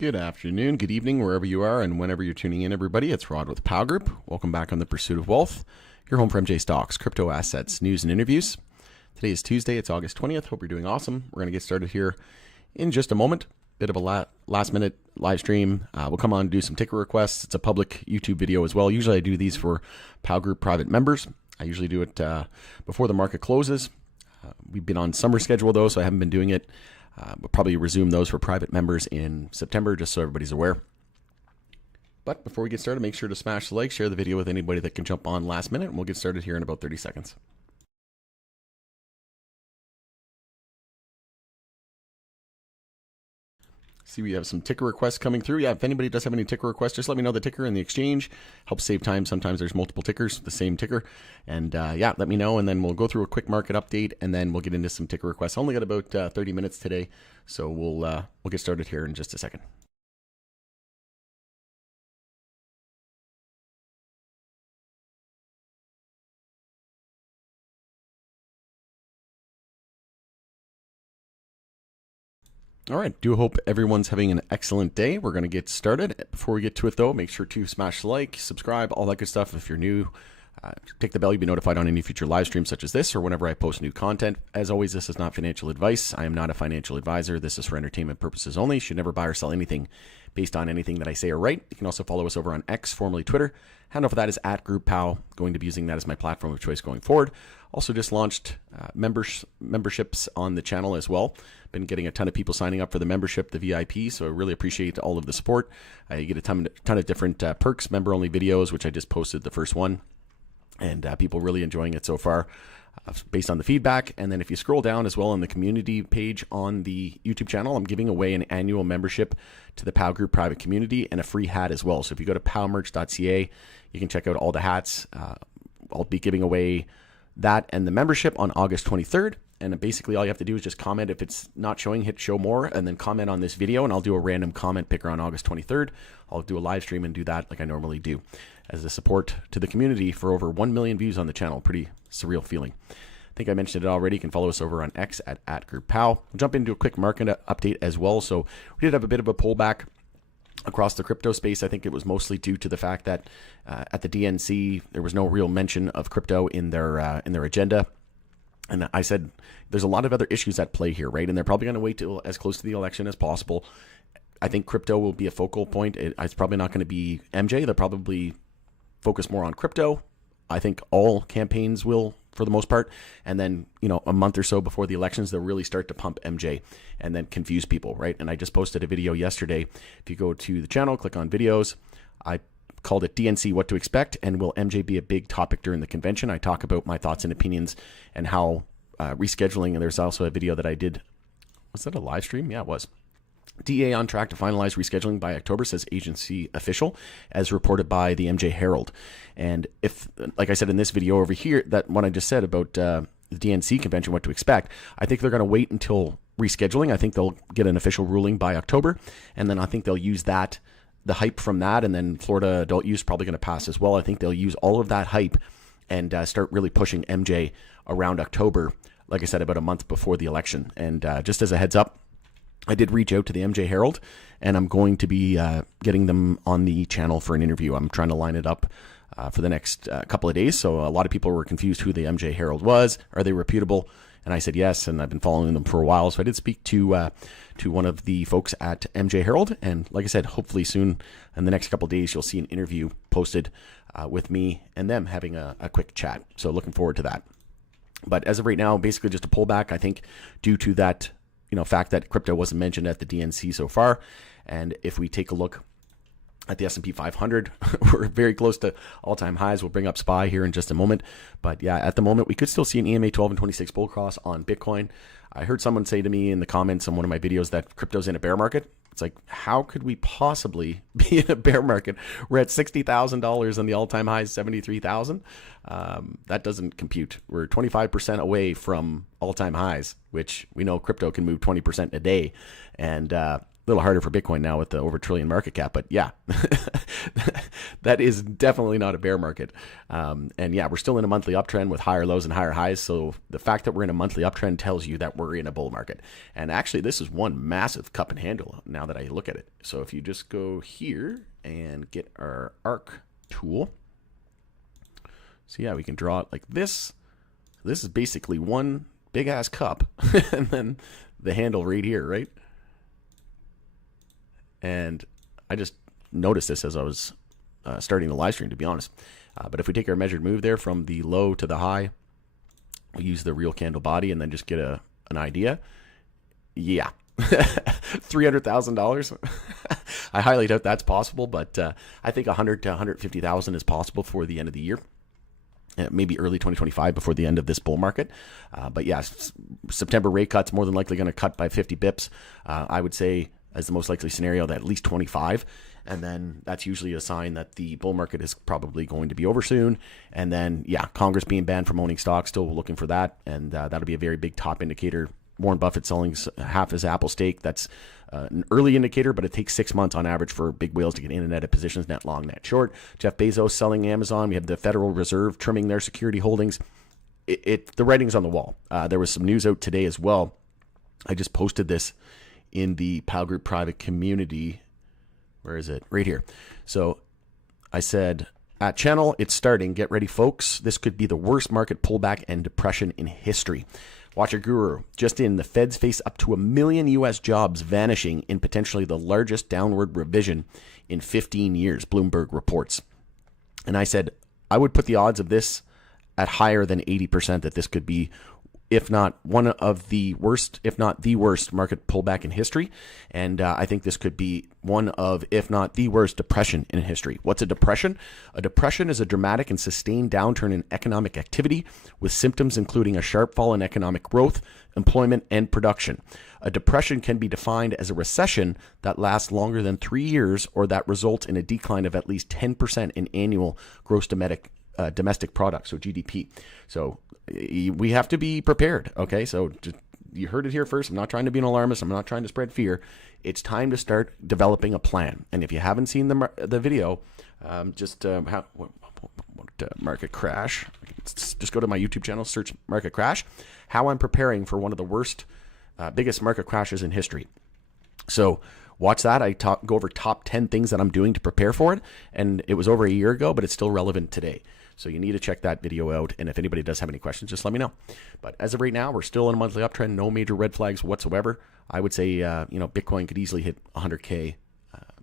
Good afternoon, good evening, wherever you are and whenever you're tuning in, everybody. It's Rod with POW Group. Welcome back on The Pursuit of Wealth, your home for MJ Stocks, crypto assets, news, and interviews. Today is Tuesday. It's August 20th. Hope you're doing awesome. We're going to get started here in just a moment. Bit of a last-minute live stream. We'll come on and do some ticker requests. It's a public YouTube video as well. Usually I do these for POW Group private members. I usually do it before the market closes. We've been on summer schedule, though, so I haven't been doing it. We'll probably resume those for private members in September, just so everybody's aware. But before we get started, make sure to smash the like, share the video with anybody that can jump on last minute, and we'll get started here in about 30 seconds. See, we have some ticker requests coming through. Yeah, if anybody does have any ticker requests, just let me know the ticker in the exchange. Helps save time. Sometimes there's multiple tickers, the same ticker. And yeah, let me know, and then we'll go through a quick market update, and then we'll get into some ticker requests. Only got about 30 minutes today, so we'll get started here in just a second. All right, do hope everyone's having an excellent day. We're going to get started. Before we get to it, though, make sure to smash the like, subscribe, all that good stuff. If you're new, click the bell. You'll be notified on any future live streams such as this or whenever I post new content. As always, this is not financial advice. I am not a financial advisor. This is for entertainment purposes only. You should never buy or sell anything based on anything that I say or write. You can also follow us over on X, formerly Twitter. Handle for that is @GroupPOW. Going to be using that as my platform of choice going forward. Also just launched memberships on the channel as well. Been getting a ton of people signing up for the membership, the VIP, so I really appreciate all of the support. You get a ton of different perks, member-only videos, which I just posted the first one, and people really enjoying it so far based on the feedback. And then if you scroll down as well on the community page on the YouTube channel, I'm giving away an annual membership to the POW Group private community and a free hat as well. So if you go to powmerch.ca, you can check out all the hats. I'll be giving away that and the membership on August 23rd. And basically all you have to do is just comment. If it's not showing, hit show more, and then comment on this video, and I'll do a random comment picker on August 23rd. I'll do a live stream and do that like I normally do as a support to the community for over 1 million views on the channel. Pretty surreal feeling. I think I mentioned it already. You can follow us over on X @GroupPOW. We'll jump into a quick market update as well. So we did have a bit of a pullback across the crypto space. I think it was mostly due to the fact that at the DNC, there was no real mention of crypto in their agenda. And I said, there's a lot of other issues at play here, right? And they're probably going to wait till as close to the election as possible. I think crypto will be a focal point. It's probably not going to be MJ. They'll probably focus more on crypto. I think all campaigns will, for the most part. And then, a month or so before the elections, they'll really start to pump MJ and then confuse people, right? And I just posted a video yesterday. If you go to the channel, click on videos, I called it DNC What to Expect, and will MJ be a big topic during the convention? I talk about my thoughts and opinions and how rescheduling, and there's also a video that I did. Was that a live stream? Yeah, it was. DA on track to finalize rescheduling by October, says agency official, as reported by the MJ Herald. And if, like I said in this video over here, that what I just said about the DNC convention, what to expect, I think they're going to wait until rescheduling. I think they'll get an official ruling by October, and then I think they'll use that, the hype from that, and then Florida adult use probably going to pass as well. I think they'll use all of that hype and start really pushing MJ around October, like I said, about a month before the election. And just as a heads up, I did reach out to the MJ Herald, and I'm going to be getting them on the channel for an interview. I'm trying to line it up for the next couple of days. So a lot of people were confused who the MJ Herald was. Are they reputable? And I said yes, and I've been following them for a while. So I did speak to one of the folks at MJ Herald, and like I said, hopefully soon in the next couple of days, you'll see an interview posted with me and them having a quick chat. So looking forward to that. But as of right now, basically just a pullback, I think, due to that fact that crypto wasn't mentioned at the DNC so far. And if we take a look at the S&P 500, we're very close to all-time highs. We'll bring up SPY here in just a moment. But yeah, at the moment, we could still see an EMA 12 and 26 bull cross on Bitcoin. I heard someone say to me in the comments on one of my videos that crypto's in a bear market. It's like, how could we possibly be in a bear market? We're at $60,000 and the all-time high is 73,000. That doesn't compute. We're 25% away from all-time highs, which we know crypto can move 20% a day. And little harder for Bitcoin now with the over trillion market cap, but yeah, that is definitely not a bear market. And yeah, we're still in a monthly uptrend with higher lows and higher highs. So the fact that we're in a monthly uptrend tells you that we're in a bull market. And actually, this is one massive cup and handle now that I look at it. So if you just go here and get our ARC tool, so yeah, we can draw it like this. This is basically one big ass cup and then the handle right here, right? And I just noticed this as I was starting the live stream, to be honest. But if we take our measured move there from the low to the high, we use the real candle body and then just get an idea. Yeah, $300,000. I highly doubt that's possible, but I think 100 to 150,000 is possible for the end of the year. Maybe early 2025 before the end of this bull market. But yeah, September rate cuts more than likely going to cut by 50 bips. I would say as the most likely scenario that at least 25. And then that's usually a sign that the bull market is probably going to be over soon. And then, yeah, Congress being banned from owning stocks, still looking for that. And that'll be a very big top indicator. Warren Buffett selling half his Apple stake. That's an early indicator, but it takes 6 months on average for big whales to get in and out of positions, net long, net short. Jeff Bezos selling Amazon. We have the Federal Reserve trimming their security holdings. The writing's on the wall. There was some news out today as well. I just posted this in the Pal Group private community. Where is it? Right here. So I said, at channel, it's starting. Get ready, folks. This could be the worst market pullback and depression in history. Watch your guru. Just in, the Feds face up to 1 million U.S. jobs vanishing in potentially the largest downward revision in 15 years, Bloomberg reports. And I said, I would put the odds of this at higher than 80% that this could be, if not one of the worst, if not the worst market pullback in history. And I think this could be one of, if not the worst, depression in history. What's a depression? A depression is a dramatic and sustained downturn in economic activity with symptoms including a sharp fall in economic growth, employment, and production. A depression can be defined as a recession that lasts longer than 3 years or that results in a decline of at least 10% in annual gross domestic product, so GDP. So we have to be prepared, okay? So you heard it here first. I'm not trying to be an alarmist. I'm not trying to spread fear. It's time to start developing a plan. And if you haven't seen the video, market crash. Just go to my YouTube channel, search market crash. How I'm preparing for one of the worst, biggest market crashes in history. So watch that. I go over top 10 things that I'm doing to prepare for it. And it was over a year ago, but it's still relevant today. So you need to check that video out. And if anybody does have any questions, just let me know. But as of right now, we're still in a monthly uptrend. No major red flags whatsoever. I would say, Bitcoin could easily hit 100K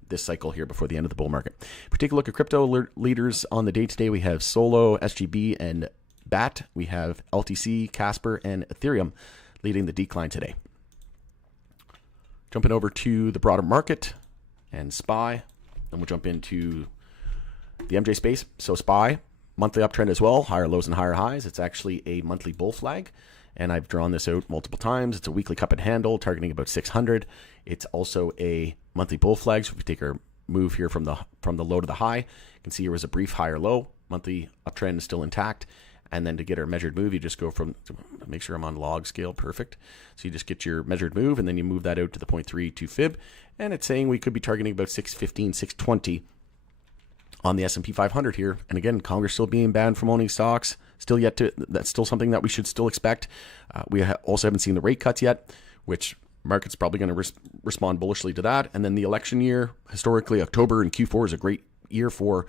this cycle here before the end of the bull market. If we take a look at crypto leaders on the day today, we have Solo, SGB, and BAT. We have LTC, Casper, and Ethereum leading the decline today. Jumping over to the broader market and SPY, and we'll jump into the MJ space. So SPY, monthly uptrend as well, higher lows and higher highs. It's actually a monthly bull flag, and I've drawn this out multiple times. It's a weekly cup and handle targeting about 600. It's also a monthly bull flag. So if we take our move here from the low to the high, you can see here was a brief higher low. Monthly uptrend is still intact. And then to get our measured move, you just go from, make sure I'm on log scale, perfect. So you just get your measured move, and then you move that out to the 0.32 fib. And it's saying we could be targeting about 615, 620 on the S&P 500 here. And again, Congress still being banned from owning stocks. That's still something that we should still expect. We also haven't seen the rate cuts yet, which market's probably going to respond bullishly to that. And then the election year, historically, October and Q4 is a great year for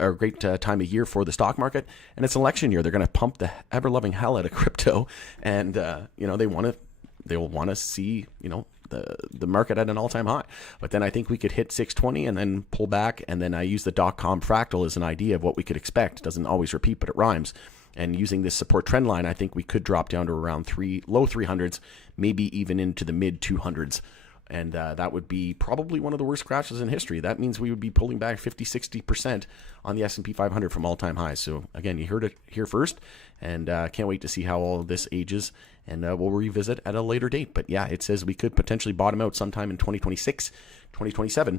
a great time of year for the stock market, and it's election year. They're going to pump the ever-loving hell out of crypto, and they will want to see the market at an all-time high. But then I think we could hit 620 and then pull back, and then I use the .com fractal as an idea of what we could expect. It doesn't always repeat, but it rhymes. And using this support trend line, I think we could drop down to around low 300s, maybe even into the mid 200s. And that would be probably one of the worst crashes in history. That means we would be pulling back 50-60% on the S&P 500 from all-time highs. So again, you heard it here first, and can't wait to see how all of this ages, and we'll revisit at a later date. But yeah, it says we could potentially bottom out sometime in 2026, 2027,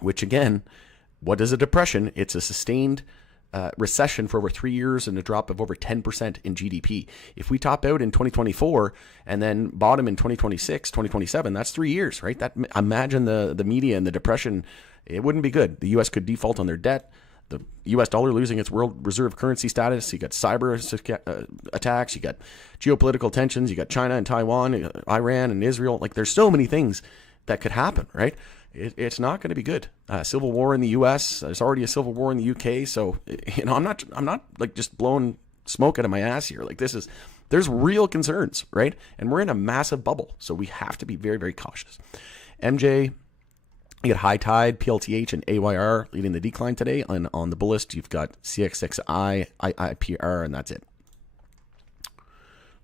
which again, what is a depression? It's a sustained recession for over 3 years and a drop of over 10% in GDP. If we top out in 2024 and then bottom in 2026, 2027, that's 3 years, right? That, imagine the media and the depression. It wouldn't be good. The U.S. could default on their debt. The U.S. dollar losing its world reserve currency status. You got cyber attacks. You got geopolitical tensions. You got China and Taiwan, Iran and Israel. Like, there's so many things that could happen, right? It's not going to be good. Civil war in the U.S. There's already a civil war in the U.K. So, I'm not like just blowing smoke out of my ass here. Like, there's real concerns, right? And we're in a massive bubble, so we have to be very, very cautious. MJ, you got High Tide, PLTH, and AYR leading the decline today. And on the bull list, you've got CXXI, IIPR, and that's it.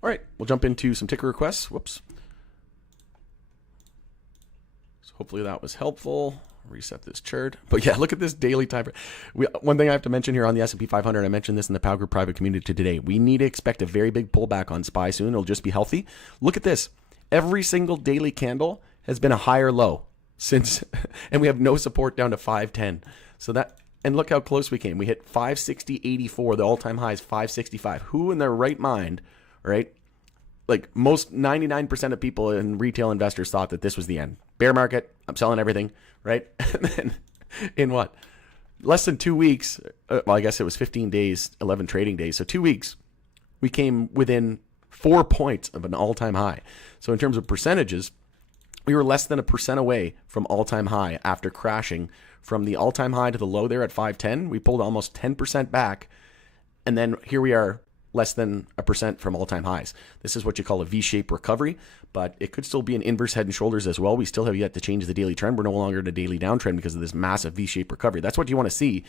All right, we'll jump into some ticker requests. Whoops. Hopefully that was helpful. Reset this chart. But yeah, look at this daily time. One thing I have to mention here on the S&P 500, I mentioned this in the Power Group private community today. We need to expect a very big pullback on SPY soon. It'll just be healthy. Look at this. Every single daily candle has been a higher low since, and we have no support down to 510. So that, and look how close we came. We hit 560.84. The all-time high is 565. Who in their right mind, right? Like, most 99% of people and retail investors thought that this was the end. Bear market, I'm selling everything, right? And then in what? Less than 2 weeks, well, I guess it was 15 days, 11 trading days. So 2 weeks, we came within 4 points of an all-time high. So in terms of percentages, we were less than 1% away from all-time high after crashing from the all-time high to the low there at 510. We pulled almost 10% back. And then here we are, less than 1% from all-time highs. This is what you call a V-shaped recovery, but it could still be an inverse head and shoulders as well. We still have yet to change the daily trend. We're no longer in a daily downtrend because of this massive V-shaped recovery. That's what you want to see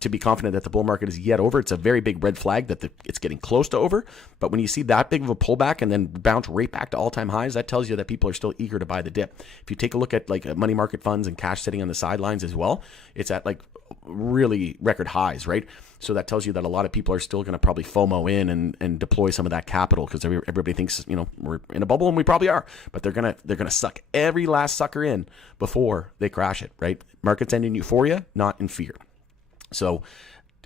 to be confident that the bull market is yet over. It's a very big red flag that it's getting close to over. But when you see that big of a pullback and then bounce right back to all-time highs, that tells you that people are still eager to buy the dip. If you take a look at like money market funds and cash sitting on the sidelines as well, it's at like really record highs, right? So that tells you that a lot of people are still going to probably FOMO in and deploy some of that capital because everybody thinks, we're in a bubble, and we probably are, but they're going to suck every last sucker in before they crash it, right? Markets end in euphoria, not in fear. So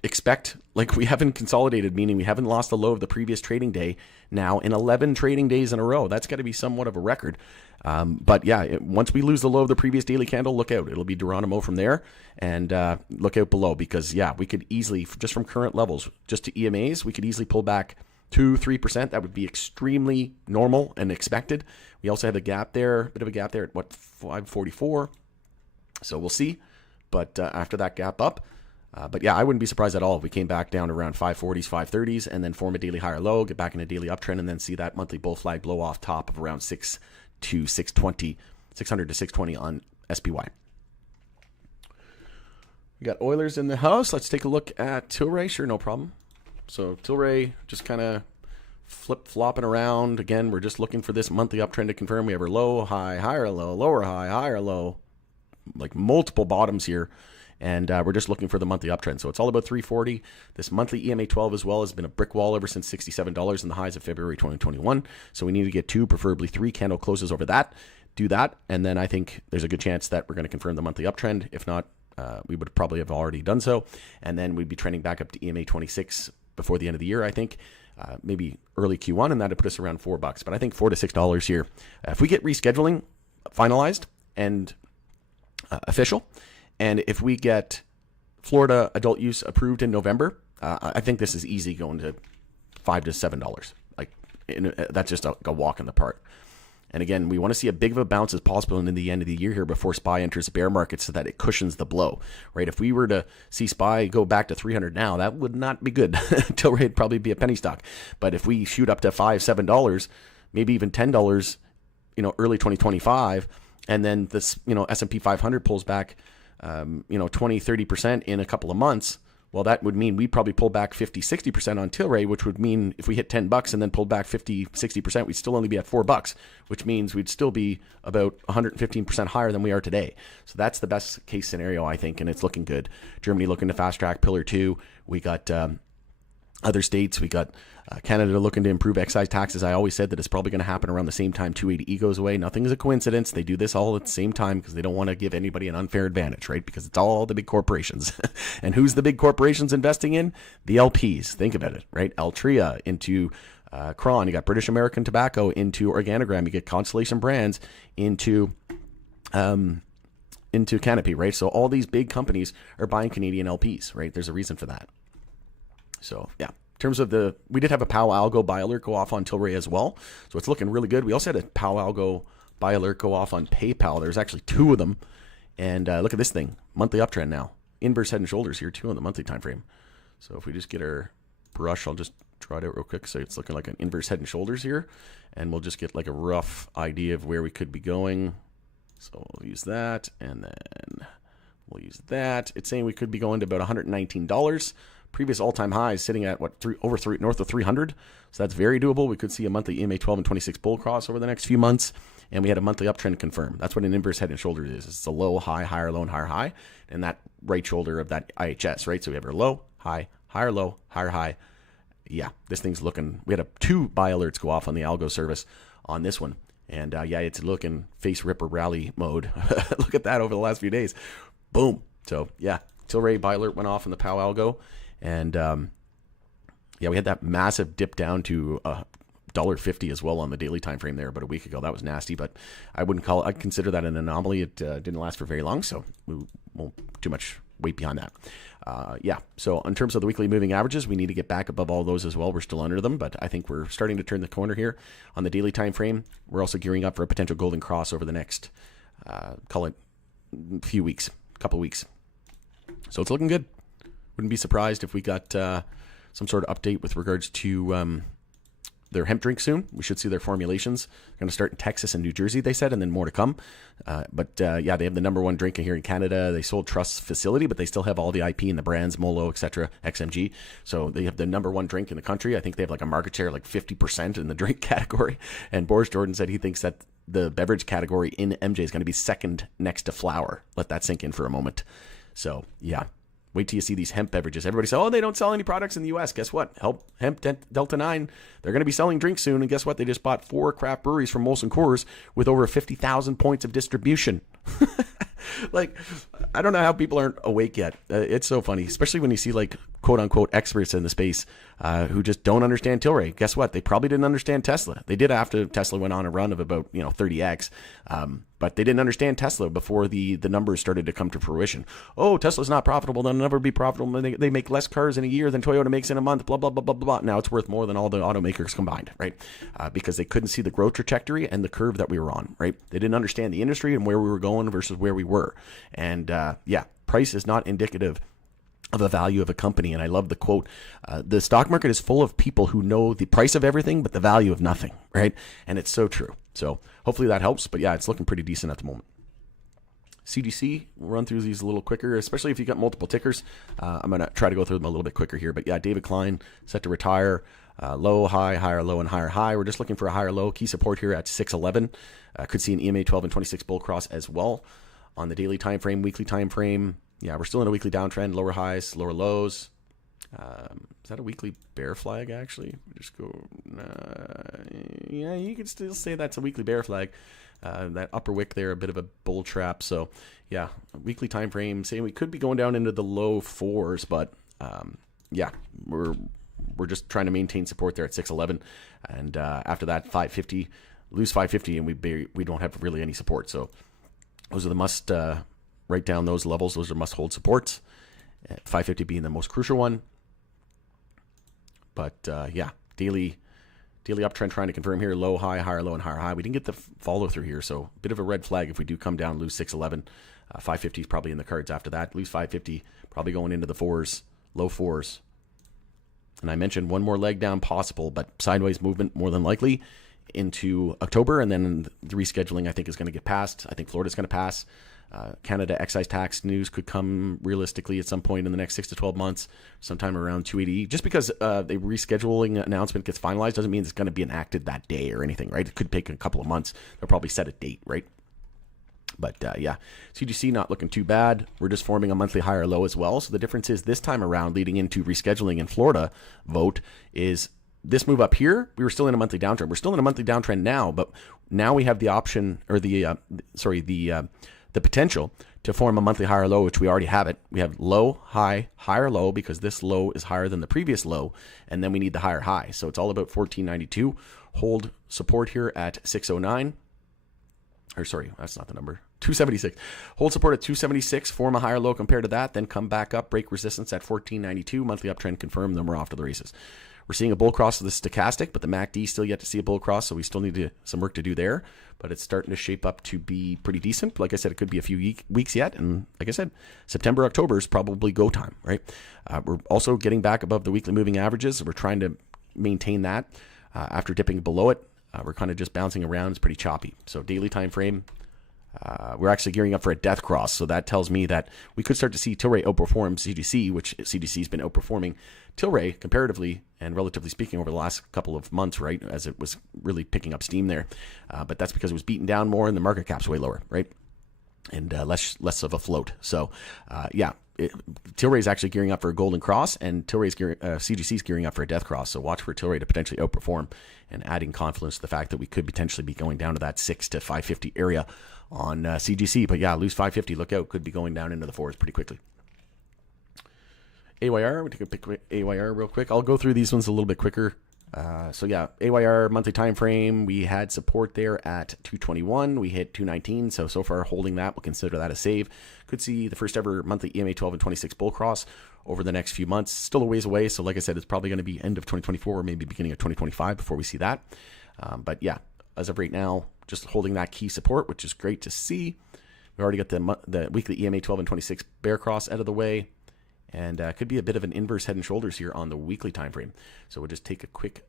expect, like, we haven't consolidated, meaning we haven't lost the low of the previous trading day now in 11 trading days in a row. That's got to be somewhat of a record. But yeah, once we lose the low of the previous daily candle, look out. It'll be Geronimo from there, and look out below because, yeah, we could easily, just from current levels, just to EMAs, we could easily pull back 2-3%. That would be extremely normal and expected. We also have a gap there, a bit of a gap there at 544. So we'll see. But after that gap up, but yeah, I wouldn't be surprised at all if we came back down to around 540s, 530s, and then form a daily higher low, get back in a daily uptrend, and then see that monthly bull flag blow off top of around 600 to 620 on SPY. We got Oilers in the house. Let's take a look at Tillray. Sure, no problem. So Tillray just kind of flip-flopping around. Again, we're just looking for this monthly uptrend to confirm. We have our low, high, higher, low, lower, high, higher, low, like multiple bottoms here. And we're just looking for the monthly uptrend. So it's all about 340. This monthly EMA 12 as well has been a brick wall ever since $67 in the highs of February 2021. So we need to get 2, preferably 3 candle closes over that. Do that. And then I think there's a good chance that we're going to confirm the monthly uptrend. If not, we would probably have already done so. And then we'd be trending back up to EMA 26 before the end of the year, I think. Maybe early Q1, and that would put us around $4. But I think $4 to $6 here. If we get rescheduling finalized and official, and if we get Florida adult use approved in November, I think this is easy going to $5 to $7. Like, that's just a walk in the park. And again, we want to see as big of a bounce as possible in the end of the year here before SPY enters the bear market so that it cushions the blow, right? If we were to see SPY go back to 300 now, that would not be good. Tillray would probably be a penny stock. But if we shoot up to $5, $7, maybe even $10, early 2025, and then this, S&P 500 pulls back 20-30% in a couple of months, well, that would mean we'd probably pull back 50-60% on Tillray, which would mean if we hit $10 and then pulled back 50-60%, we'd still only be at $4, which means we'd still be about 115% higher than we are today. So that's the best case scenario, I think, and it's looking good. Germany looking to fast track Pillar 2. We got Other states, we got Canada looking to improve excise taxes. I always said that it's probably going to happen around the same time 280E goes away. Nothing is a coincidence. They do this all at the same time because they don't want to give anybody an unfair advantage, right? Because it's all the big corporations. And who's the big corporations investing in? The LPs. Think about it, right? Altria into Cron. You got British American Tobacco into Organogram. You get Constellation Brands into Canopy, right? So all these big companies are buying Canadian LPs, right? There's a reason for that. So yeah, in terms of we did have a POW algo buy alert go off on Tillray as well. So it's looking really good. We also had a POW algo buy alert go off on PayPal. There's actually two of them. And look at this thing, monthly uptrend now. Inverse head and shoulders here too on the monthly time frame. So if we just get our brush, I'll just draw it out real quick. So it's looking like an inverse head and shoulders here. And we'll just get like a rough idea of where we could be going. So we'll use that, and then we'll use that. It's saying we could be going to about $119. Previous all-time high is sitting at north of 300. So that's very doable. We could see a monthly EMA 12 and 26 bull cross over the next few months, and we had a monthly uptrend confirmed. That's what an inverse head and shoulders is. It's a low, high, higher, low, and higher high, and that right shoulder of that IHS, right? So we have our low, high, higher, low, higher, high. Yeah, this thing's looking. We had two buy alerts go off on the algo service on this one. And yeah, it's looking face ripper rally mode. Look at that over the last few days. Boom. So yeah, Tillray buy alert went off in the POW algo. And yeah, we had that massive dip down to $1.50 as well on the daily time frame there about a week ago. That was nasty, but I'd consider that an anomaly. It didn't last for very long, so we won't too much weight behind that. Yeah, so in terms of the weekly moving averages, we need to get back above all those as well. We're still under them, but I think we're starting to turn the corner here on the daily time frame. We're also gearing up for a potential golden cross over the next, call it few weeks, couple weeks. So it's looking good. Wouldn't be surprised if we got some sort of update with regards to their hemp drink soon. We should see their formulations. They're going to start in Texas and New Jersey, they said, and then more to come. But yeah, they have the number one drink here in Canada. They sold Trust's facility, but they still have all the IP and the brands, Molo, etc., XMG. So they have the number one drink in the country. I think they have like a market share like 50% in the drink category. And Boris Jordan said he thinks that the beverage category in MJ is going to be second next to flower. Let that sink in for a moment. So yeah. Wait till you see these hemp beverages. Everybody says, oh, they don't sell any products in the U.S. Guess what? Hemp Delta 9, they're going to be selling drinks soon. And guess what? They just bought 4 craft breweries from Molson Coors with over 50,000 points of distribution. Like, I don't know how people aren't awake yet. It's so funny, especially when you see like quote unquote experts in the space who just don't understand Tillray. Guess what? They probably didn't understand Tesla. They did after Tesla went on a run of about 30x, but they didn't understand Tesla before the numbers started to come to fruition. Oh, Tesla's not profitable. They'll never be profitable. They make less cars in a year than Toyota makes in a month. Blah blah blah blah blah. Now it's worth more than all the automakers combined, right? Because they couldn't see the growth trajectory and the curve that we were on, right? They didn't understand the industry and where we were going versus where we were. And yeah, price is not indicative of the value of a company. And I love the quote, the stock market is full of people who know the price of everything, but the value of nothing, right? And it's so true. So hopefully that helps. But yeah, it's looking pretty decent at the moment. CDC, we'll run through these a little quicker, especially if you got multiple tickers. I'm going to try to go through them a little bit quicker here. But yeah, David Klein set to retire. Low, high, higher, low, and higher, high. We're just looking for a higher low. Key support here at 611. Could see an EMA 12 and 26 bull cross as well on the daily time frame, weekly time frame. Yeah, we're still in a weekly downtrend, lower highs, lower lows. Is that a weekly bear flag, actually? Just go, yeah, you could still say that's a weekly bear flag. That upper wick there, a bit of a bull trap. So, yeah, weekly time frame, saying we could be going down into the low 4s, but yeah, we're just trying to maintain support there at 611. And after that, 550, lose 550, and we don't have really any support. So those are the must write down those levels. Those are must hold supports. 550 being the most crucial one. But yeah, daily uptrend trying to confirm here. Low, high, higher, low, and higher high. We didn't get the follow through here, so a bit of a red flag if we do come down, lose 611. 550 is probably in the cards after that. Lose 550, probably going into the 4s, low 4s. And I mentioned one more leg down possible, but sideways movement more than likely into October, and then the rescheduling I think is going to get passed. I think Florida's going to pass. Canada excise tax news could come realistically at some point in the next 6 to 12 months, sometime around 280. Just because the rescheduling announcement gets finalized doesn't mean it's going to be enacted that day or anything, right? It could take a couple of months. They'll probably set a date, right? But yeah, CGC not looking too bad. We're just forming a monthly high or low as well. So the difference is this time around, leading into rescheduling in Florida vote, is this move up here. We were still in a monthly downtrend. We're still in a monthly downtrend now, but now we have the option, or the potential to form a monthly high or low, which we already have it. We have low, high, higher, low, because this low is higher than the previous low, and then we need the higher high. So it's all about 1492. Hold support here at 609. Or sorry, that's not the number. 276. Hold support at 276, form a higher low compared to that, then come back up, break resistance at 1492, monthly uptrend confirmed, then we're off to the races. We're seeing a bull cross of the stochastic, but the MACD still yet to see a bull cross, so we still need some work to do there. But it's starting to shape up to be pretty decent. Like I said, it could be a few weeks yet, and like I said, September, October is probably go time, right? We're also getting back above the weekly moving averages. We're trying to maintain that after dipping below it. We're kind of just bouncing around. It's pretty choppy. So daily time frame, we're actually gearing up for a death cross. So that tells me that we could start to see Tillray outperform CGC, which CGC has been outperforming Tillray comparatively and relatively speaking over the last couple of months, right, as it was really picking up steam there. But that's because it was beaten down more and the market cap's way lower, right, and less of a float. So yeah, Tillray is actually gearing up for a golden cross, and CGC is gearing up for a death cross. So watch for Tillray to potentially outperform, and adding confidence to the fact that we could potentially be going down to that 6 to 550 area on CGC. But yeah, lose 550, look out, could be going down into the 4s pretty quickly. AYR, we take a pick AYR real quick. I'll go through these ones a little bit quicker. So yeah, AYR monthly time frame, we had support there at 221. We hit 219. So far holding that, we'll consider that a save. Could see the first ever monthly EMA 12 and 26 bull cross over the next few months. Still a ways away. So like I said, it's probably going to be end of 2024 or maybe beginning of 2025 before we see that. But yeah, as of right now, just holding that key support, which is great to see. We already got the weekly EMA 12 and 26 bear cross out of the way. And could be a bit of an inverse head and shoulders here on the weekly time frame. So we'll just take a quick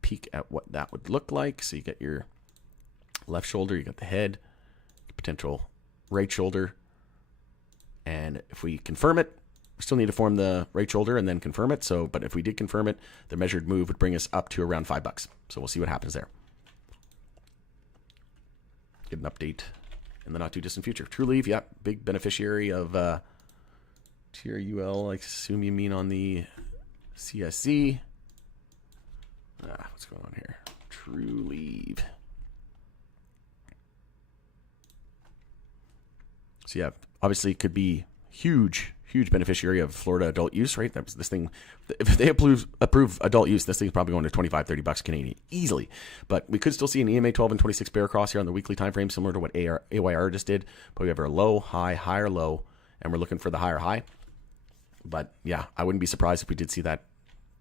peek at what that would look like. So you get your left shoulder, you got the head, potential right shoulder. And if we confirm it, we still need to form the right shoulder and then confirm it. So, but if we did confirm it, the measured move would bring us up to around $5. So we'll see what happens there. Get an update in the not too distant future. Trulieve, yeah, big beneficiary of TRUL, I assume you mean on the CSC. What's going on here? Trulieve. So yeah, obviously it could be huge beneficiary of Florida adult use, right? That was this thing. If they approve adult use, this thing's probably going to $25-30 Canadian easily. But we could still see an EMA 12 and 26 bear cross here on the weekly time frame, similar to what AYR just did. But we have our low, high, higher, low, and we're looking for the higher high. But yeah, I wouldn't be surprised if we did see that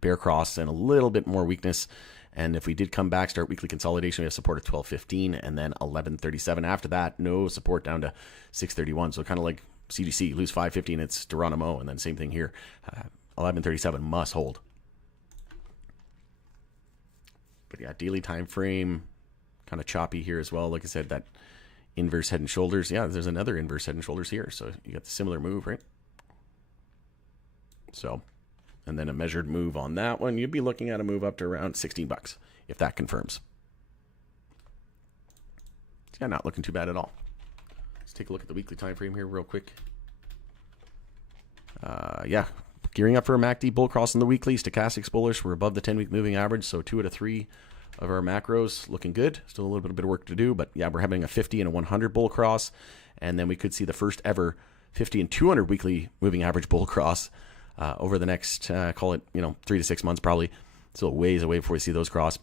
bear cross and a little bit more weakness. And if we did come back, start weekly consolidation, we have support at 12.15 and then 11.37. After that, no support down to 6.31. So kind of like CGC, lose 5.50 and it's Geronimo. And then same thing here, 11.37 must hold. But yeah, daily time frame, kind of choppy here as well. Like I said, that inverse head and shoulders. Yeah, there's another inverse head and shoulders here. So you got the similar move, right? So, and then a measured move on that one. You'd be looking at a move up to around $16 if that confirms. Yeah, not looking too bad at all. Let's take a look at the weekly time frame here real quick. Yeah, gearing up for a MACD bull cross on the weekly. Stochastics bullish. We're above the 10-week moving average, so 2 out of 3 of our macros looking good. Still a little bit of work to do, but yeah, we're having a 50 and a 100 bull cross, and then we could see the first ever 50 and 200 weekly moving average bull cross over the next, call it, 3 to 6 months probably. Still ways away before we see those cross.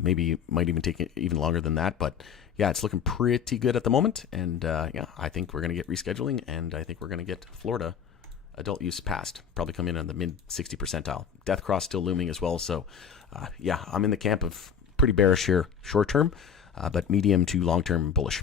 Maybe might even take it even longer than that, but yeah, it's looking pretty good at the moment. And yeah, I think we're going to get rescheduling, and I think we're going to get Florida adult use passed. Probably come in on the mid 60 percentile. Death cross still looming as well. So yeah, I'm in the camp of pretty bearish here short term, but medium to long term bullish.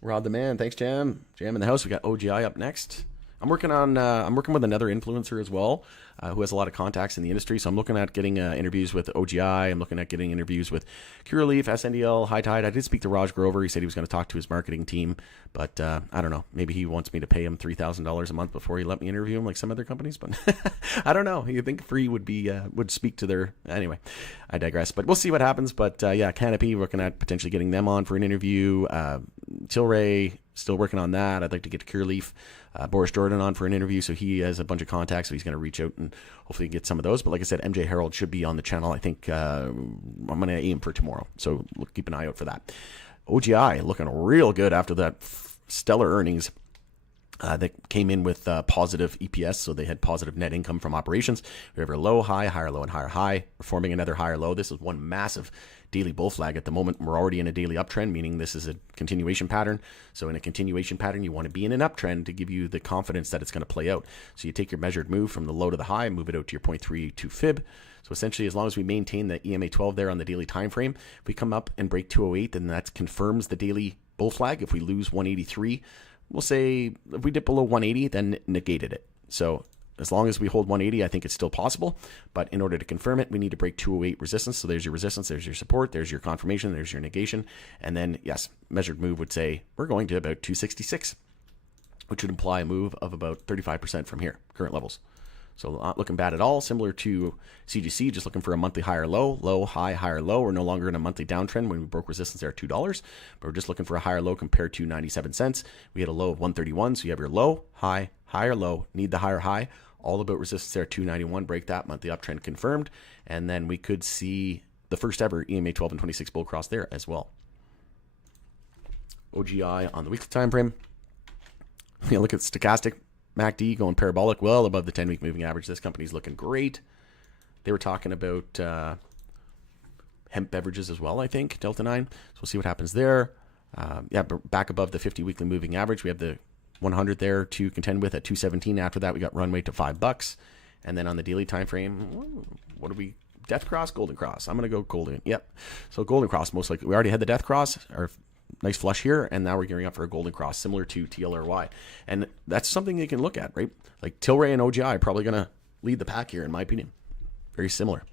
Rod the man, thanks Jam. Jam in the house. We got OGI up next. I'm working with another influencer as well, who has a lot of contacts in the industry. So I'm looking at getting interviews with OGI. I'm looking at getting interviews with Curaleaf, SNDL, High Tide. I did speak to Raj Grover. He said he was going to talk to his marketing team, but I don't know. Maybe he wants me to pay him $3,000 a month before he let me interview him, like some other companies. But I don't know. You think free would speak to their anyway? I digress. But we'll see what happens. But yeah, Canopy, looking at potentially getting them on for an interview. Tillray, still working on that. I'd like to get Curaleaf, Boris Jordan on for an interview. So he has a bunch of contacts, so he's going to reach out and hopefully get some of those. But like I said, MJ Harold should be on the channel. I think I'm going to aim for tomorrow. So keep an eye out for that. OGI looking real good after that stellar earnings. That came in with positive EPS, so they had positive net income from operations. We have a low, high, higher low, and higher high. We're forming another higher low. This is one massive daily bull flag at the moment. We're already in a daily uptrend, meaning this is a continuation pattern. So in a continuation pattern, you want to be in an uptrend to give you the confidence that it's going to play out. So you take your measured move from the low to the high, move it out to your 0.32 fib. So essentially, as long as we maintain the EMA 12 there on the daily time frame, if we come up and break 208, then that confirms the daily bull flag. If we lose 183, we'll say if we dip below 180, then negated it. So as long as we hold 180, I think it's still possible. But in order to confirm it, we need to break 208 resistance. So there's your resistance, there's your support, there's your confirmation, there's your negation. And then, yes, measured move would say we're going to about 266, which would imply a move of about 35% from here, current levels. So not looking bad at all. Similar to CGC, just looking for a monthly higher low, low, high, higher low. We're no longer in a monthly downtrend when we broke resistance there at $2, but we're just looking for a higher low compared to 97 cents. We had a low of 131. So you have your low, high, higher low, need the higher high. All about resistance there at 291. Break that, monthly uptrend confirmed. And then we could see the first ever EMA 12 and 26 bull cross there as well. OGI on the weekly time frame. You look at stochastic. MACD going parabolic, well above the 10-week moving average. This company's looking great. They were talking about hemp beverages as well, I think, Delta 9. So we'll see what happens there. Yeah, back above the 50 weekly moving average. We have the 100 there to contend with at 217. After that, we got runway to $5. And then on the daily time frame, what do we? Death Cross, Golden Cross. I'm going to go Golden. Yep. So Golden Cross, most likely. We already had the Death Cross, or nice flush here, and now we're gearing up for a Golden Cross, similar to TLRY. And that's something you can look at, right? Like Tillray and OGI are probably going to lead the pack here, in my opinion. Very similar.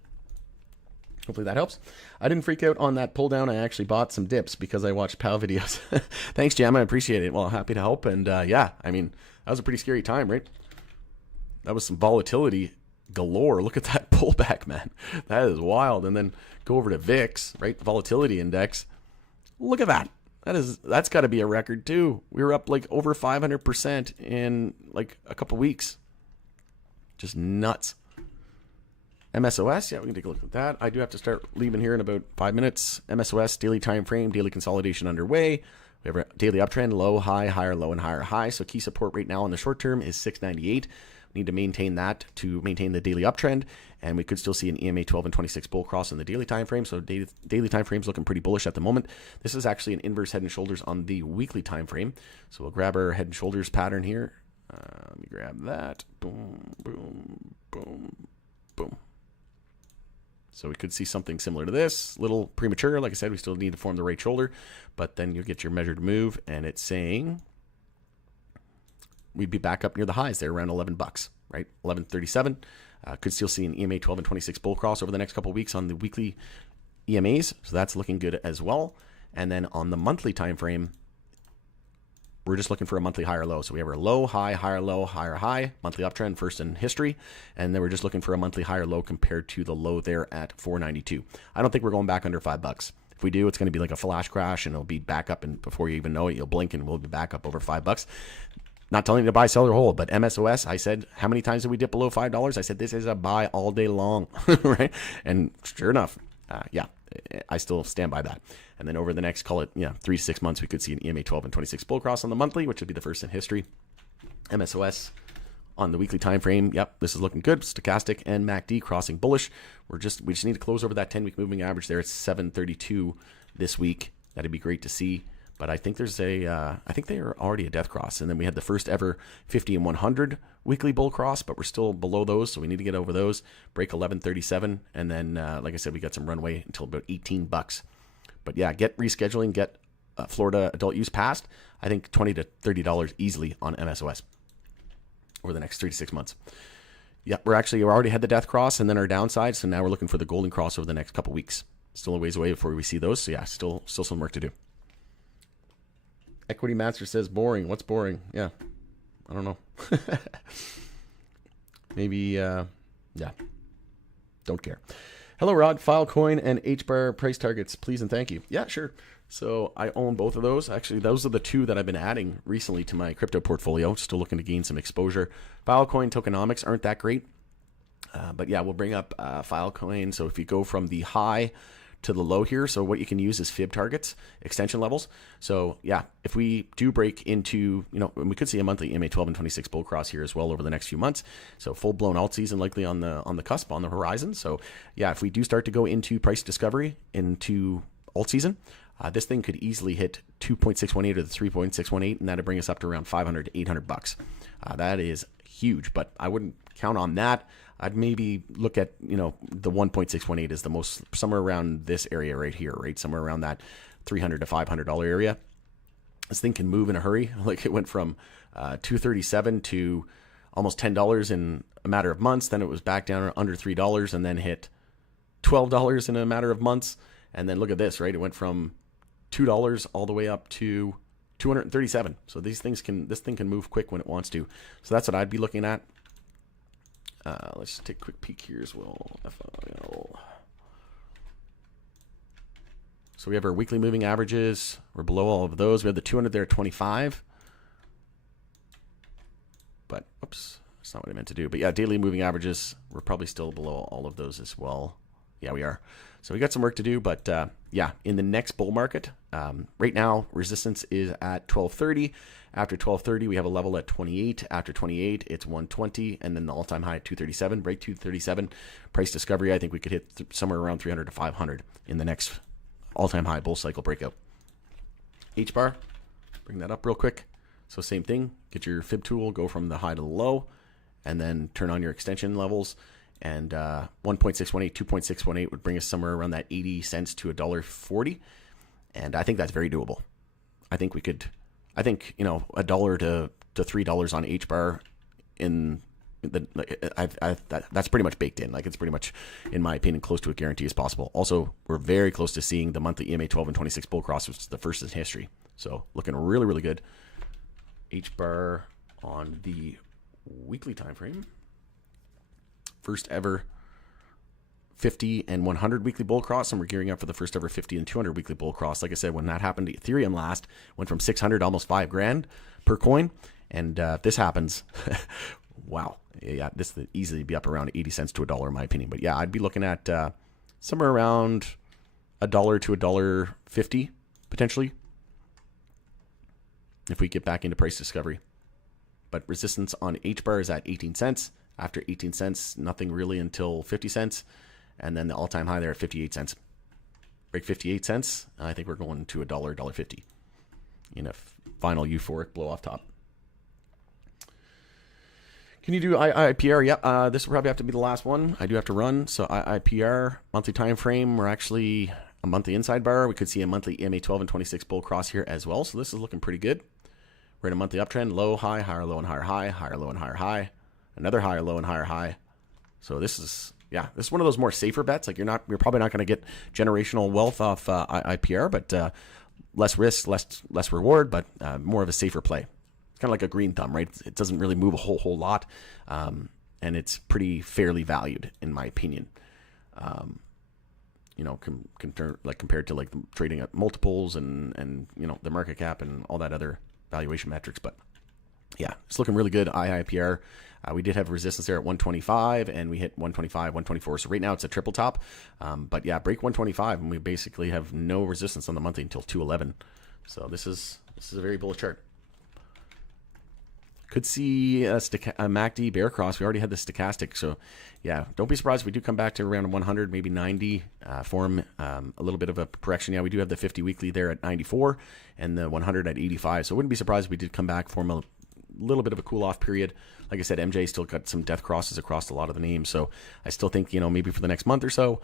Hopefully that helps. I didn't freak out on that pull down. I actually bought some dips because I watched PAL videos. Thanks, Jam. I appreciate it. Well, happy to help. And yeah, I mean, that was a pretty scary time, right? That was some volatility galore. Look at that pullback, man. That is wild. And then go over to VIX, right? Volatility index. Look at that. That's got to be a record too. We were up like over 500% in like a couple weeks. Just nuts. MSOS, yeah, we can take a look at that. I do have to start leaving here in about 5 minutes. MSOS, daily time frame, daily consolidation underway. We have a daily uptrend, low, high, higher, low, and higher high. So key support right now in the short term is 698. We need to maintain that to maintain the daily uptrend, and we could still see an EMA 12 and 26 bull cross in the daily time frame. So daily time frame is looking pretty bullish at the moment. This is actually an inverse head and shoulders on the weekly time frame. So we'll grab our head and shoulders pattern here. Let me grab that. Boom, boom, boom, boom. So we could see something similar to this. Little premature. Like I said, we still need to form the right shoulder, but then you'll get your measured move, and it's saying we'd be back up near the highs there, around $11, right? 11.37. Could still see an EMA 12 and 26 bull cross over the next couple of weeks on the weekly EMAs. So that's looking good as well. And then on the monthly time frame, we're just looking for a monthly higher low. So we have our low, high, higher low, higher high, monthly uptrend first in history. And then we're just looking for a monthly higher low compared to the low there at 492. I don't think we're going back under $5. If we do, it's going to be like a flash crash, and it'll be back up, and before you even know it, you'll blink and we'll be back up over $5. Not telling you to buy, sell, or hold, but MSOS, I said, how many times did we dip below $5? I said, this is a buy all day long, right? And sure enough, yeah, I still stand by that. And then over the next, call it, 3 to 6 months, we could see an EMA 12 and 26 bull cross on the monthly, which would be the first in history. MSOS on the weekly time frame, yep, this is looking good. Stochastic and MACD crossing bullish. We just need to close over that 10-week moving average there. It's 732 this week. That'd be great to see. But I think there's I think they are already a death cross. And then we had the first ever 50 and 100 weekly bull cross, but we're still below those. So we need to get over those, break 1137. And then, like I said, we got some runway until about $18. But yeah, get rescheduling, get Florida adult use passed. I think $20 to $30 easily on MSOS. over the next 3 to 6 months. Yeah, we already had the death cross and then our downside. So now we're looking for the golden cross over the next couple weeks. Still a ways away before we see those. So yeah, still some work to do. Equity Master says boring. What's boring? Yeah, I don't know. Maybe, yeah, don't care. Hello, Rod. Filecoin and HBAR price targets, please and thank you. Yeah, sure. So I own both of those. Actually, those are the two that I've been adding recently to my crypto portfolio. Still looking to gain some exposure. Filecoin tokenomics aren't that great. But yeah, we'll bring up Filecoin. So if you go from the high to the low here, so what you can use is fib targets, extension levels. So yeah, if we do break into, we could see a monthly MA 12 and 26 bull cross here as well over the next few months. So full blown alt season likely on the cusp, on the horizon. So yeah, if we do start to go into price discovery into alt season, this thing could easily hit 2.618 or the 3.618, and that'd bring us up to around 500 to 800 bucks. That is huge, but I wouldn't count on that. I'd maybe look at, the 1.618 is the most, somewhere around this area right here, right? Somewhere around that $300 to $500 area. This thing can move in a hurry. Like it went from $237 to almost $10 in a matter of months. Then it was back down under $3 and then hit $12 in a matter of months. And then look at this, right? It went from $2 all the way up to 237. So this thing can move quick when it wants to. So that's what I'd be looking at. Let's just take a quick peek here as well. FIL. So we have our weekly moving averages. We're below all of those. We have the 200 there at 25. But, oops, that's not what I meant to do. But yeah, daily moving averages, we're probably still below all of those as well. Yeah, we are. So we got some work to do, but yeah, in the next bull market, right now, resistance is at 1230. After 1230, we have a level at 28. After 28, it's 120, and then the all-time high at 237. Break 237. Price discovery, I think we could hit somewhere around 300 to 500 in the next all-time high bull cycle breakout. HBAR, bring that up real quick. So same thing, get your fib tool, go from the high to the low, and then turn on your extension levels. And 1.618, 2.618 would bring us somewhere around that 80 cents to $1.40. And I think that's very doable. I think $1 to $3 on HBAR in that's pretty much baked in. Like it's pretty much, in my opinion, close to a guarantee as possible. Also, we're very close to seeing the monthly EMA 12 and 26 bull cross, which is the first in history. So looking really, really good. HBAR on the weekly time frame. First ever 50 and 100 weekly bull cross, and we're gearing up for the first ever 50 and 200 weekly bull cross. Like I said, when that happened to Ethereum last, went from 600 to almost $5,000 per coin. And if this happens, wow, yeah, this would easily be up around 80 cents to $1 in my opinion. But yeah, I'd be looking at somewhere around $1 to $1.50 potentially if we get back into price discovery. But resistance on HBAR is at 18 cents. After 18 cents, nothing really until 50 cents. And then the all-time high there at 58 cents. Break 58 cents, I think we're going to $1, $1.50 in a final euphoric blow off top. Can you do IIPR? Yeah, this will probably have to be the last one. I do have to run. So IIPR, monthly time frame, we're actually a monthly inside bar. We could see a monthly EMA 12 and 26 bull cross here as well. So this is looking pretty good. We're in a monthly uptrend, low, high, higher, low, and higher, high, higher, low, and higher, high. Another higher low and higher high. So this is one of those more safer bets. Like you're probably not going to get generational wealth off IPR, but less risk, less reward, but more of a safer play. It's kind of like a green thumb, right? It doesn't really move a whole lot, and it's pretty fairly valued in my opinion. Compared to like trading at multiples and the market cap and all that other valuation metrics, but yeah, it's looking really good. IIPR. We did have resistance there at 125, and we hit 125, 124. So right now it's a triple top. But yeah, break 125, and we basically have no resistance on the monthly until 211. So this is a very bullish chart. Could see a MACD bear cross. We already had the stochastic. So yeah, don't be surprised if we do come back to around 100, maybe 90, form a little bit of a correction. Yeah, we do have the 50 weekly there at 94 and the 100 at 85. So I wouldn't be surprised if we did come back, form a little bit of a cool off period. Like I said, MJ still got some death crosses across a lot of the names. So I still think, maybe for the next month or so,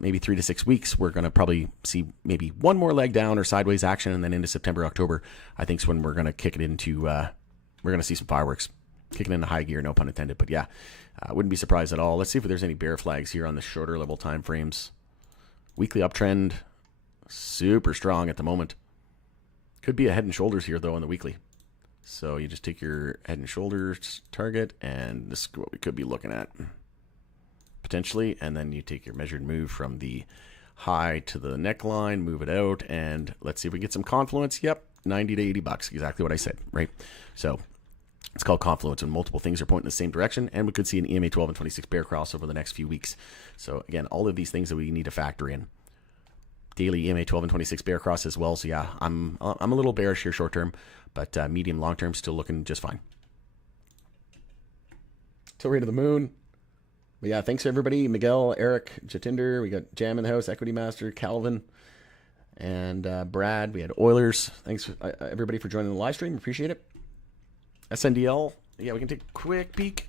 maybe 3 to 6 weeks, we're going to probably see maybe one more leg down or sideways action. And then into September, October, I think is when we're going to kick it into, we're going to see some fireworks. kicking into high gear, no pun intended. But yeah, wouldn't be surprised at all. Let's see if there's any bear flags here on the shorter level time frames. Weekly uptrend, super strong at the moment. Could be a head and shoulders here though on the weekly. So you just take your head and shoulders target, and this is what we could be looking at potentially. And then you take your measured move from the high to the neckline, move it out, and let's see if we get some confluence. Yep, 90 to 80 bucks, exactly what I said, right? So it's called confluence when multiple things are pointing in the same direction, and we could see an EMA 12 and 26 bear cross over the next few weeks. So again, all of these things that we need to factor in. Daily EMA 12 and 26 bear cross as well. So yeah, I'm a little bearish here short term, but medium long term still looking just fine. Tillray to the moon. But yeah, thanks everybody. Miguel, Eric, Jatinder. We got Jam in the house, Equity Master, Calvin, and Brad. We had Oilers. Thanks everybody for joining the live stream. Appreciate it. SNDL. Yeah, we can take a quick peek.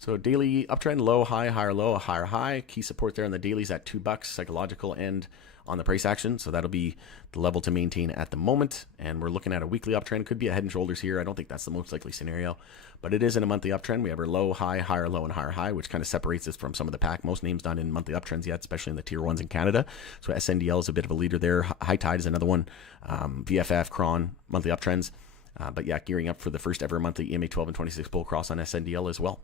So daily uptrend, low, high, higher, low, higher, high. Key support there on the dailies at $2, psychological end on the price action. So that'll be the level to maintain at the moment. And we're looking at a weekly uptrend. Could be a head and shoulders here. I don't think that's the most likely scenario, but it is in a monthly uptrend. We have our low, high, higher, low, and higher, high, which kind of separates us from some of the pack. Most names not in monthly uptrends yet, especially in the tier ones in Canada. So SNDL is a bit of a leader there. High Tide is another one. VFF, Cron, monthly uptrends. But yeah, gearing up for the first ever monthly EMA 12 and 26 bull cross on SNDL as well.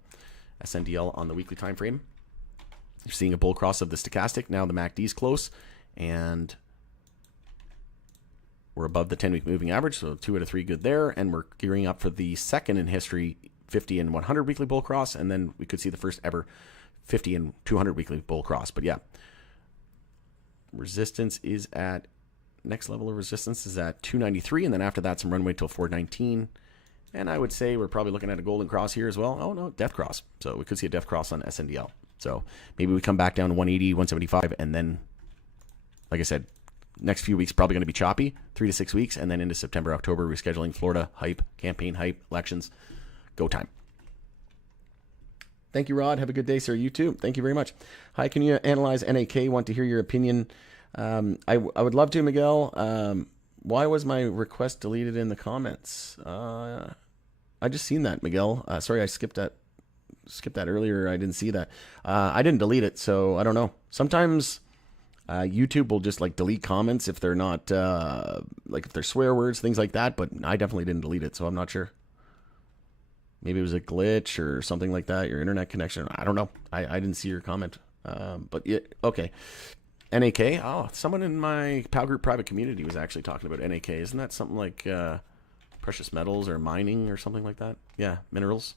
SNDL on the weekly time frame. You're seeing a bull cross of the stochastic. Now the MACD is close, and we're above the 10-week moving average, so 2 out of 3 good there. And we're gearing up for the second in history 50 and 100 weekly bull cross, and then we could see the first ever 50 and 200 weekly bull cross. But yeah, resistance is at, next level of resistance is at 293, and then after that some runway till 419. And I would say we're probably looking at a golden cross here as well. Oh no, death cross. So we could see a death cross on SNDL. So maybe we come back down to 180, 175, and then, like I said, next few weeks probably going to be choppy, 3 to 6 weeks, and then into September, October, rescheduling, Florida hype, campaign hype, elections, go time. Thank you, Rod. Have a good day, sir. You too. Thank you very much. Hi, can you analyze NAK? Want to hear your opinion. I would love to, Miguel. Why was my request deleted in the comments? I just seen that, Miguel. Sorry, I skipped that earlier. I didn't see that. I didn't delete it, so I don't know. Sometimes YouTube will just like delete comments if they're not like if they're swear words, things like that. But I definitely didn't delete it, so I'm not sure. Maybe it was a glitch or something like that. Your internet connection. I don't know. I didn't see your comment. But yeah, okay. NAK. Oh, someone in my PAL Group private community was actually talking about NAK. Isn't that something like precious metals or mining or something like that? Yeah, minerals.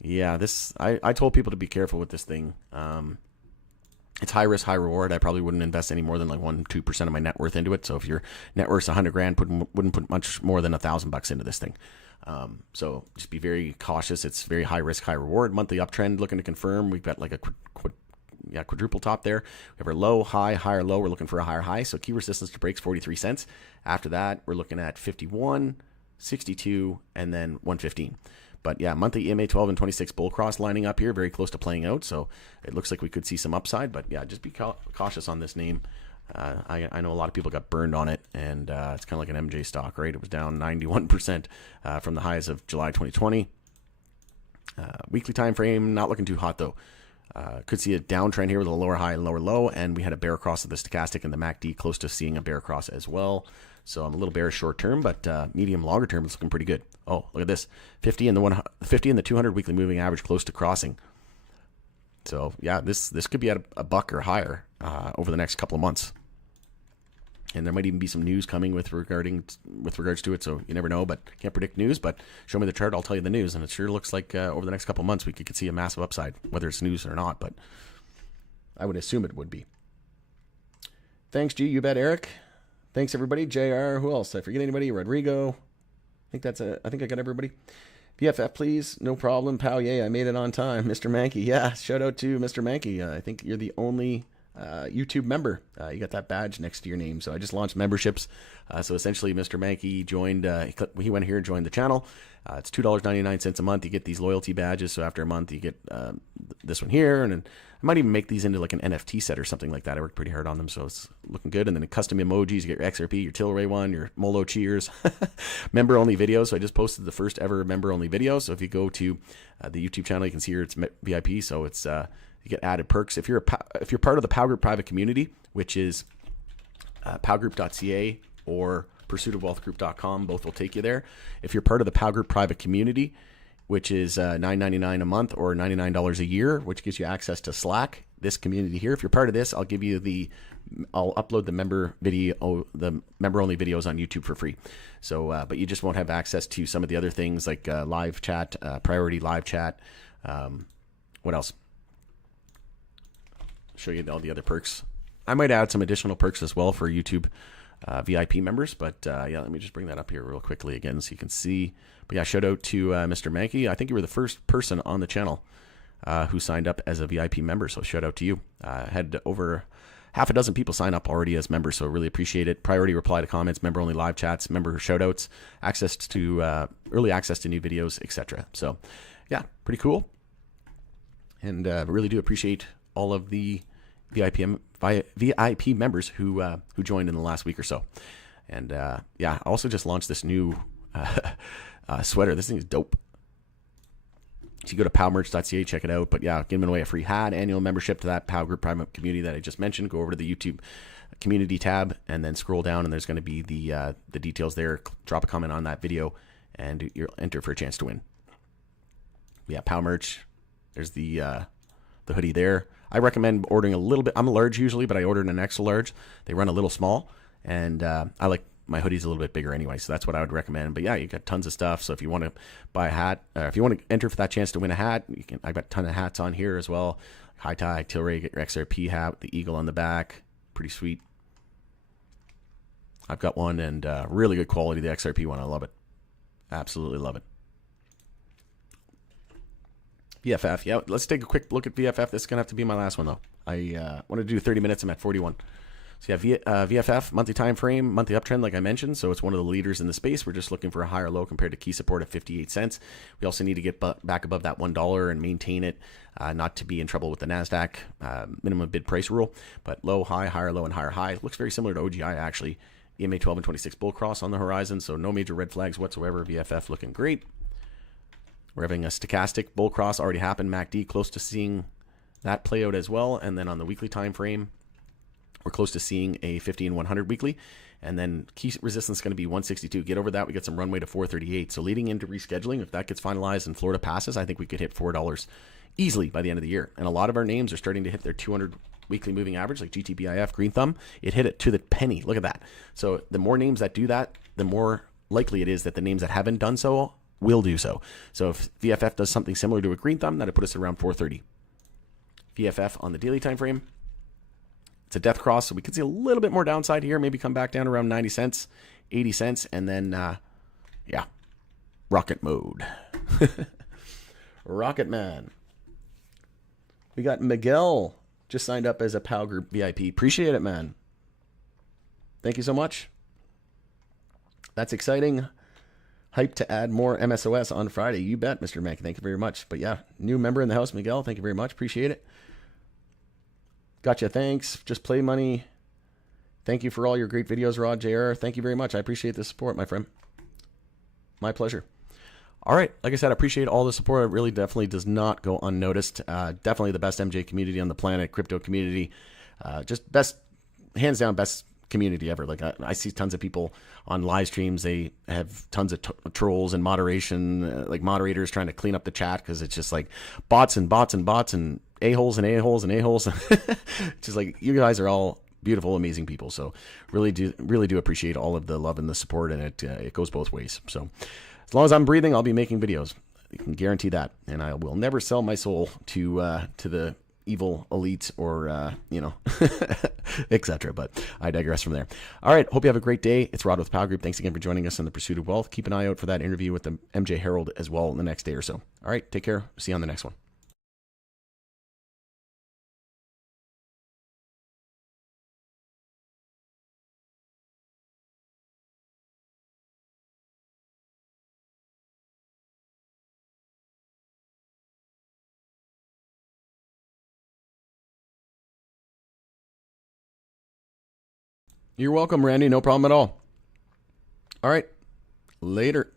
Yeah, this I told people to be careful with this thing. It's high risk, high reward. I probably wouldn't invest any more than like 1-2% of my net worth into it. So if your net worth's $100,000, wouldn't put much more than $1,000 into this thing. So just be very cautious. It's very high risk, high reward. Monthly uptrend looking to confirm. We've got like a quadruple top there. We have our low, high, higher, low. We're looking for a higher high. So key resistance to breaks 43 cents. After that, we're looking at 51, 62, and then 115. But yeah, monthly EMA 12 and 26 bull cross lining up here, very close to playing out. So it looks like we could see some upside. But yeah, just be cautious on this name. I know a lot of people got burned on it, and it's kind of like an MJ stock, right? It was down 91% from the highs of July 2020. Weekly time frame, not looking too hot though. Could see a downtrend here with a lower high and lower low, and we had a bear cross of the stochastic and the MACD close to seeing a bear cross as well. So I'm a little bearish short term, but medium longer term it's looking pretty good. Oh, look at this, 50 and the 200 weekly moving average close to crossing. So yeah, this could be at a buck or higher over the next couple of months. And there might even be some news coming with regards to it. So you never know, but can't predict news. But show me the chart, I'll tell you the news. And it sure looks like over the next couple of months we could see a massive upside, whether it's news or not. But I would assume it would be. Thanks, G. You bet, Eric. Thanks, everybody. JR. Who else? I forget anybody? Rodrigo. I think I got everybody. PFF, please. No problem. Pow, yay. I made it on time. Mr. Mankey. Yeah, shout out to Mr. Mankey. I think you're the only YouTube member. You got that badge next to your name. So I just launched memberships. So essentially, Mr. Mankey joined. He went here and joined the channel. It's $2.99 a month. You get these loyalty badges. So after a month, you get this one here. And then I might even make these into like an NFT set or something like that. I worked pretty hard on them, so it's looking good. And then custom emojis, you get your XRP, your Tillray one, your Molo Cheers, member only videos. So I just posted the first ever member only video. So if you go to the YouTube channel, you can see here it's VIP. So it's you get added perks if you're part of the POW Group private community, which is powgroup.ca or pursuitofwealthgroup.com. Both will take you there. If you're part of the POW Group private community, which is $9.99 a month or $99 a year, which gives you access to Slack, this community here. If you're part of this, I'll upload the member video, the member only videos on YouTube for free. So, but you just won't have access to some of the other things like live chat, priority live chat. What else? Show you all the other perks. I might add some additional perks as well for YouTube VIP members, but yeah, let me just bring that up here real quickly again so you can see. But yeah, shout out to Mr. Mankey. I think you were the first person on the channel who signed up as a VIP member, so shout out to you. Had over half a dozen people sign up already as members, so really appreciate it. Priority reply to comments, member only live chats, member shout outs, access to early access to new videos, etc. So yeah, pretty cool. And really do appreciate all of the VIP members who joined in the last week or so. And yeah, I also just launched this new sweater. This thing is dope. So you go to powmerch.ca, check it out. But yeah, giving away a free hat, annual membership to that POW Group private community that I just mentioned. Go over to the YouTube community tab and then scroll down, and there's going to be the details there. Drop a comment on that video, and you'll enter for a chance to win. Yeah, POW merch. There's the hoodie there. I recommend ordering a little bit. I'm a large usually, but I ordered an extra large. They run a little small, and I like my hoodies a little bit bigger anyway, so that's what I would recommend. But yeah, you got tons of stuff. So if you want to buy a hat, if you want to enter for that chance to win a hat, you can. I've got a ton of hats on here as well. High tie, Tillray, get your XRP hat, the eagle on the back, pretty sweet. I've got one, and really good quality. The XRP one, I love it. Absolutely love it. VFF, yeah, let's take a quick look at VFF. This is going to have to be my last one, though. I want to do 30 minutes. I'm at 41. So yeah, VFF, monthly time frame, monthly uptrend, like I mentioned. So it's one of the leaders in the space. We're just looking for a higher low compared to key support at 58 cents. We also need to get back above that $1 and maintain it, not to be in trouble with the NASDAQ minimum bid price rule. But low, high, higher low, and higher high. Looks very similar to OGI, actually. EMA 12 and 26 bull cross on the horizon. So no major red flags whatsoever. VFF looking great. We're having a stochastic bull cross already happened. MACD close to seeing that play out as well. And then on the weekly time frame, we're close to seeing a 50 and 100 weekly. And then key resistance is going to be 162. Get over that, we get some runway to 438. So leading into rescheduling, if that gets finalized and Florida passes, I think we could hit $4 easily by the end of the year. And a lot of our names are starting to hit their 200 weekly moving average, like GTBIF, Green Thumb. It hit it to the penny. Look at that. So the more names that do that, the more likely it is that the names that haven't done so will do so. So if VFF does something similar to a Green Thumb, that'll put us at around 430. VFF on the daily time frame, it's a death cross, so we could see a little bit more downside here, maybe come back down around 90 cents, 80 cents, and then yeah, rocket mode. Rocket man. We got Miguel just signed up as a POW Group VIP. Appreciate it, man. Thank you so much. That's exciting. Hyped to add more MSOS on Friday. You bet, Mr. Mack. Thank you very much. But yeah, new member in the house, Miguel. Thank you very much. Appreciate it. Gotcha. Thanks. Just play money. Thank you for all your great videos, Rod JR. Thank you very much. I appreciate the support, my friend. My pleasure. All right. Like I said, I appreciate all the support. It really definitely does not go unnoticed. Definitely the best MJ community on the planet, crypto community. Just best, hands down, best community ever. Like I see tons of people on live streams. They have tons of trolls and moderation, like moderators trying to clean up the chat because it's just like bots and bots and bots and a-holes and a-holes and a-holes. It's just like, you guys are all beautiful, amazing people. So really do appreciate all of the love and the support, and it goes both ways. So as long as I'm breathing, I'll be making videos. You can guarantee that. And I will never sell my soul to the evil elites or, etc. But I digress from there. All right. Hope you have a great day. It's Rod with POW Group. Thanks again for joining us in the Pursuit of Wealth. Keep an eye out for that interview with the MJ Herald as well in the next day or so. All right. Take care. See you on the next one. You're welcome, Randy. No problem at all. All right. Later.